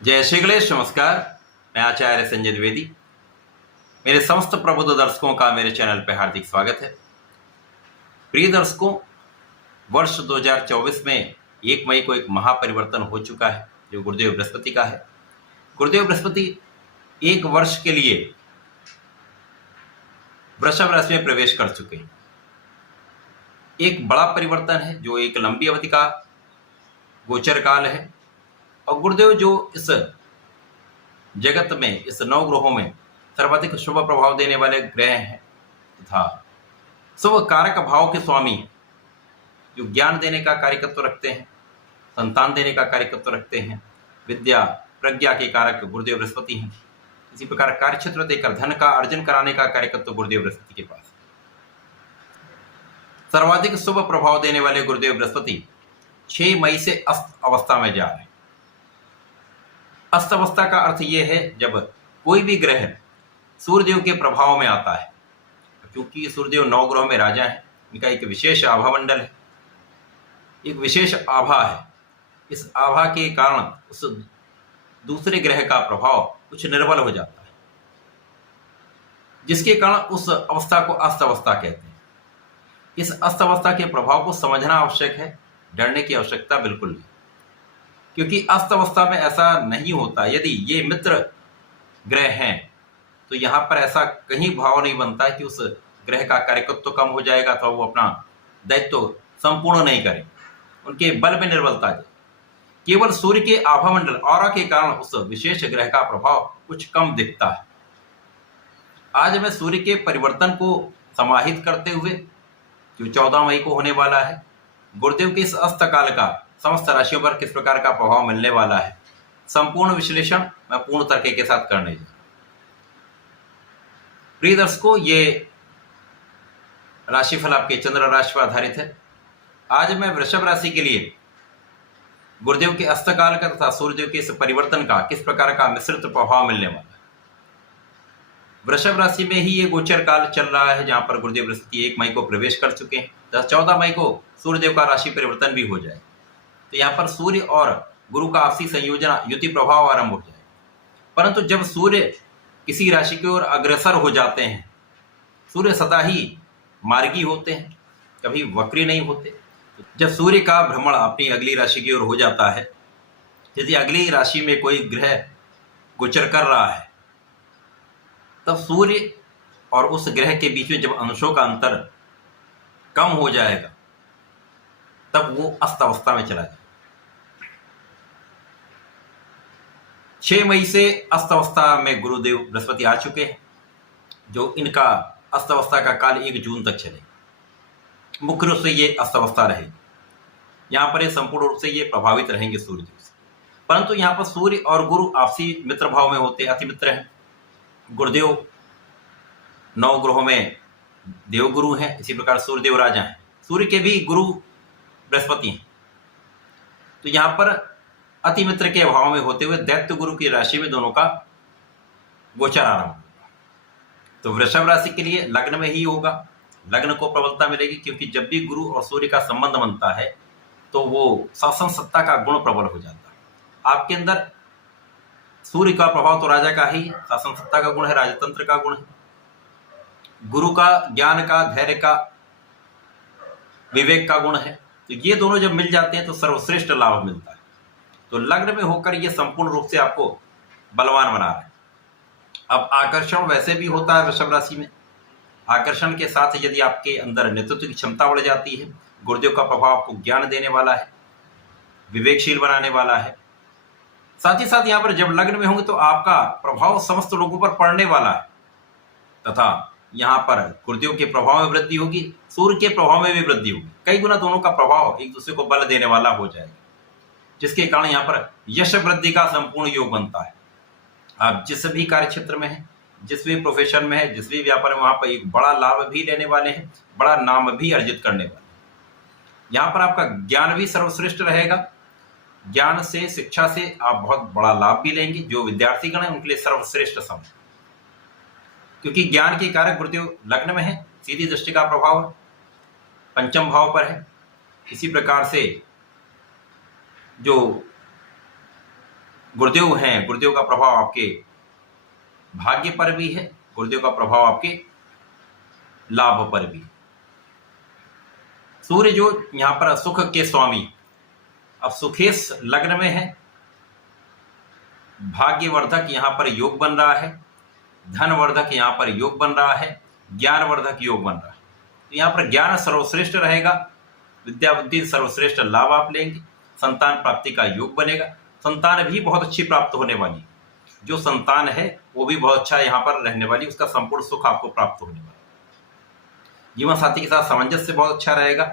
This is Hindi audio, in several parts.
जय श्री गणेश। नमस्कार, मैं आचार्य संजय द्विवेदी। मेरे समस्त प्रबुद्ध दर्शकों का मेरे चैनल पर हार्दिक स्वागत है। प्रिय दर्शकों, वर्ष 2024 में 1 मई को एक महापरिवर्तन हो चुका है जो गुरुदेव बृहस्पति का है। गुरुदेव बृहस्पति 1 वर्ष के लिए वृषभ राशि में प्रवेश कर चुके हैं। एक बड़ा परिवर्तन है जो एक लंबी अवधि का गोचर काल है। और गुरुदेव जो इस जगत में, इस 9 ग्रहों में सर्वाधिक शुभ प्रभाव देने वाले ग्रह हैं तथा शुभ कारक भाव के स्वामी हैं, जो ज्ञान देने का कार्यकत्व रखते हैं, संतान देने का कार्यकत्व रखते हैं, विद्या प्रज्ञा के कारक गुरुदेव बृहस्पति हैं। इसी प्रकार कार्यक्षेत्र देकर धन का अर्जन कराने का कार्यकत्व गुरुदेव बृहस्पति के पास। सर्वाधिक शुभ प्रभाव देने वाले गुरुदेव बृहस्पति 6 मई से अस्त अवस्था में जा रहे हैं। अस्त अवस्था का अर्थ यह है जब कोई भी ग्रह सूर्यदेव के प्रभाव में आता है। क्योंकि सूर्यदेव 9 ग्रहों में राजा है, इनका एक विशेष आभा मंडल है, एक विशेष आभा है। इस आभा के कारण उस दूसरे ग्रह का प्रभाव कुछ निर्बल हो जाता है, जिसके कारण उस अवस्था को अस्त अवस्था कहते हैं। इस अस्त अवस्था के प्रभाव को समझना आवश्यक है, डरने की आवश्यकता बिल्कुल नहीं। क्योंकि अस्त अवस्था में ऐसा नहीं होता। यदि ये मित्र ग्रह हैं तो यहाँ पर ऐसा कहीं भाव नहीं बनता कि उस ग्रह का कार्यकत्व कम हो जाएगा तो वो अपना दायित्व संपूर्ण नहीं करें, उनके बल में निर्बलता जाए। केवल सूर्य के आभामंडल ऑरा के कारण उस विशेष ग्रह का प्रभाव कुछ कम दिखता है। आज मैं सूर्य के परिवर्तन को समाहित करते हुए, जो 14 मई को होने वाला है, गुरुदेव के इस अस्त काल का समस्त राशियों पर किस प्रकार का प्रभाव मिलने वाला है, संपूर्ण विश्लेषण मैं पूर्ण तर्क के साथ करने जा रहा हूं। प्रिय दर्शकों, ये राशिफल आपके चंद्र राशि पर आधारित है। आज मैं वृषभ राशि के लिए गुरुदेव के अस्तकाल का तथा सूर्यदेव के इस परिवर्तन का किस प्रकार का मिश्रित प्रभाव मिलने वाला है। वृषभ राशि में ही ये गोचर काल चल रहा है, जहां पर गुरुदेव बृहस्पति 1 मई को प्रवेश कर चुके हैं। 14 मई को सूर्यदेव का राशि परिवर्तन भी हो जाए तो यहाँ पर सूर्य और गुरु का आपसी संयोजन युति प्रभाव आरंभ हो जाए। परंतु जब सूर्य किसी राशि की ओर अग्रसर हो जाते हैं, सूर्य सदा ही मार्गी होते हैं, कभी वक्री नहीं होते। जब सूर्य का भ्रमण अपनी अगली राशि की ओर हो जाता है, यदि अगली राशि में कोई ग्रह गोचर कर रहा है, तब सूर्य और उस ग्रह के बीच में जब अंशों का अंतर कम हो जाएगा, तब वो अस्त अवस्था में चला जाएगा। 6 मई से अस्त अवस्था में गुरुदेव बृहस्पति आ चुके हैं, जो इनका अस्त अवस्था का काल 1 जून तक चलेगा। मुख्य रूप से ये अस्त अवस्था रहेगी। यहाँ पर ये संपूर्ण रूप से ये प्रभावित रहेंगे सूर्यदेव से। परंतु यहाँ पर सूर्य और गुरु आपसी मित्र भाव में होते, अति मित्र हैं। गुरुदेव 9 ग्रहों में देवगुरु हैं, इसी प्रकार सूर्यदेव राजा हैं। सूर्य के भी गुरु बृहस्पति हैं। तो यहाँ पर अति मित्र के अभाव में होते हुए दैत्य गुरु की राशि में दोनों का गोचर आरंभ होगा। तो वृषभ राशि के लिए लग्न में ही होगा, लग्न को प्रबलता मिलेगी। क्योंकि जब भी गुरु और सूर्य का संबंध बनता है तो वो शासन सत्ता का गुण प्रबल हो जाता है। आपके अंदर सूर्य का प्रभाव तो राजा का ही शासन सत्ता का गुण है, राजतंत्र का गुण है। गुरु का ज्ञान का, धैर्य का, विवेक का गुण है। तो ये दोनों जब मिल जाते हैं तो सर्वश्रेष्ठ लाभ मिलता है। तो लग्न में होकर ये संपूर्ण रूप से आपको बलवान बना रहा है। अब आकर्षण वैसे भी होता है वृषभ राशि में। आकर्षण के साथ यदि आपके अंदर नेतृत्व की क्षमता बढ़ जाती है, गुरुदेव का प्रभाव आपको ज्ञान देने वाला है, विवेकशील बनाने वाला है। साथ ही साथ यहाँ पर जब लग्न में होंगे तो आपका प्रभाव समस्त लोगों पर पड़ने वाला है, तथा यहाँ पर गुरुदेव के प्रभाव में वृद्धि होगी, सूर्य के प्रभाव में भी वृद्धि होगी। कई गुना दोनों का प्रभाव एक दूसरे को बल देने वाला हो जाएगा, जिसके कारण यहाँ पर यश वृद्धि का संपूर्ण योग बनता है। आप जिस भी कार्य क्षेत्र में हैं, जिस भी प्रोफेशन में है, जिस भी व्यापार में, वहां पर एक बड़ा लाभ भी लेने वाले हैं, बड़ा नाम भी अर्जित करने वाले हैं। यहाँ पर आपका ज्ञान भी सर्वश्रेष्ठ रहेगा। ज्ञान से, शिक्षा से आप बहुत बड़ा लाभ भी लेंगे। जो विद्यार्थीगण है उनके लिए सर्वश्रेष्ठ समय, क्योंकि ज्ञान के कारक गुरुदेव लग्न में है, सीधी दृष्टि का प्रभाव पंचम भाव पर है। इसी प्रकार से जो गुरुदेव हैं, गुरुदेव का प्रभाव आपके भाग्य पर भी है, गुरुदेव का प्रभाव आपके लाभ पर भी। सूर्य जो यहाँ पर सुख के स्वामी, अब सुखेश लग्न में है, भाग्यवर्धक यहाँ पर योग बन रहा है, धनवर्धक यहाँ पर योग बन रहा है, ज्ञानवर्धक योग बन रहा है। तो यहाँ पर ज्ञान सर्वश्रेष्ठ रहेगा, विद्या बुद्धि सर्वश्रेष्ठ लाभ आप लेंगे, संतान प्राप्ति का योग बनेगा, संतान भी बहुत अच्छी प्राप्त होने वाली, जो संतान है वो भी बहुत अच्छा यहाँ पर रहने वाली, उसका संपूर्ण सुख आपको प्राप्त होने वाला। जीवन साथी के साथ सामंजस्य बहुत अच्छा रहेगा।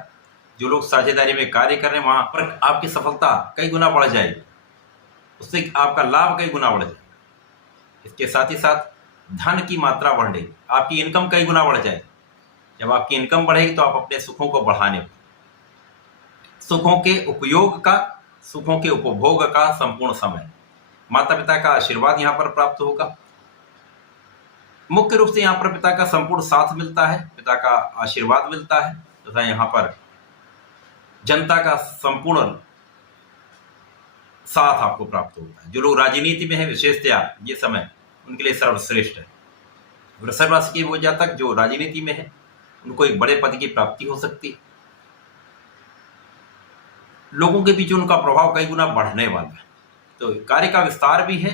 जो लोग साझेदारी में कार्य कर रहे हैं वहां पर आपकी सफलता कई गुना बढ़ जाएगी, उससे आपका लाभ कई गुना बढ़ जाएगा। इसके साथ ही साथ धन की मात्रा बढ़ेगी, आपकी इनकम कई गुना बढ़ जाएगी। जब आपकी इनकम बढ़ेगी तो आप अपने सुखों को बढ़ाने, सुखों के उपयोग का, सुखों के उपभोग का संपूर्ण समय, माता पिता का आशीर्वाद यहाँ पर प्राप्त होगा। मुख्य रूप से यहाँ पर पिता का संपूर्ण साथ मिलता है, पिता का आशीर्वाद मिलता है तथा यहाँ पर जनता का संपूर्ण साथ आपको प्राप्त होता है। जो लोग राजनीति में है विशेषतया ये समय उनके लिए सर्वश्रेष्ठ है। वृषभ राशि के वो जातक जो राजनीति में है उनको एक बड़े पद की प्राप्ति हो सकती है। लोगों के बीच उनका प्रभाव कई गुना बढ़ने वाला है, तो कार्य का विस्तार भी है,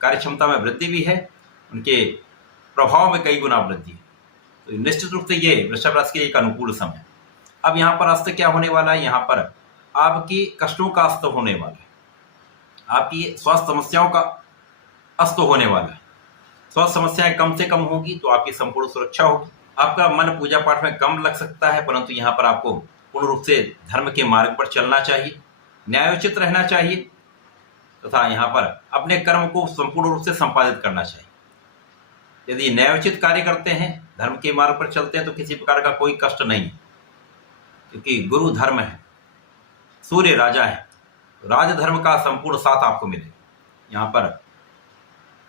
कार्य क्षमता में वृद्धि भी है, उनके प्रभाव में कई गुना वृद्धि है। तो निश्चित रूप से ये वृषभ राशि के एक अनुकूल समय। अब यहाँ पर अस्त क्या होने वाला है, यहाँ पर आपकी कष्टों का अस्त होने वाला है, आपकी स्वास्थ्य समस्याओं का अस्त होने वाला है। स्वास्थ्य समस्याएं कम से कम होगी तो आपकी संपूर्ण सुरक्षा होगी। आपका मन पूजा पाठ में कम लग सकता है, परंतु यहाँ पर आपको पूर्ण रूप से धर्म के मार्ग पर चलना चाहिए, न्यायोचित रहना चाहिए तथा यहाँ पर अपने कर्म को संपूर्ण रूप से संपादित करना चाहिए। यदि न्यायोचित कार्य करते हैं, धर्म के मार्ग पर चलते हैं तो किसी प्रकार का कोई कष्ट नहीं है, क्योंकि गुरु धर्म है, सूर्य राजा है, राजधर्म का संपूर्ण साथ आपको मिलेगा। यहाँ पर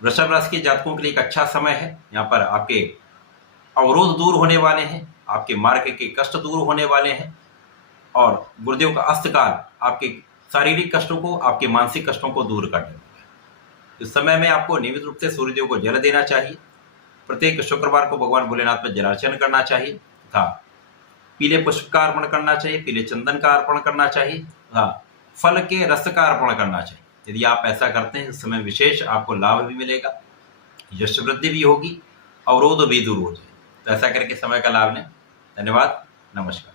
वृषभ राशि के जातकों के लिए एक अच्छा समय है। यहाँ पर आपके अवरोध दूर होने वाले हैं, आपके मार्ग के कष्ट दूर होने वाले हैं और गुरुदेव का अस्तकाल आपके शारीरिक कष्टों को, आपके मानसिक कष्टों को दूर कर देता है। इस समय में आपको नियमित रूप से सूर्यदेव को जल देना चाहिए। प्रत्येक शुक्रवार को भगवान भोलेनाथ पर जलार्चन करना चाहिए तथा पीले पुष्प का अर्पण करना चाहिए, पीले चंदन का अर्पण करना चाहिए तथा फल के रस का अर्पण करना चाहिए। यदि आप ऐसा करते हैं इस समय विशेष आपको लाभ भी मिलेगा, यश वृद्धि भी होगी, अवरोध भी दूर हो जाए। तो ऐसा करके समय का लाभ लें। धन्यवाद, नमस्कार।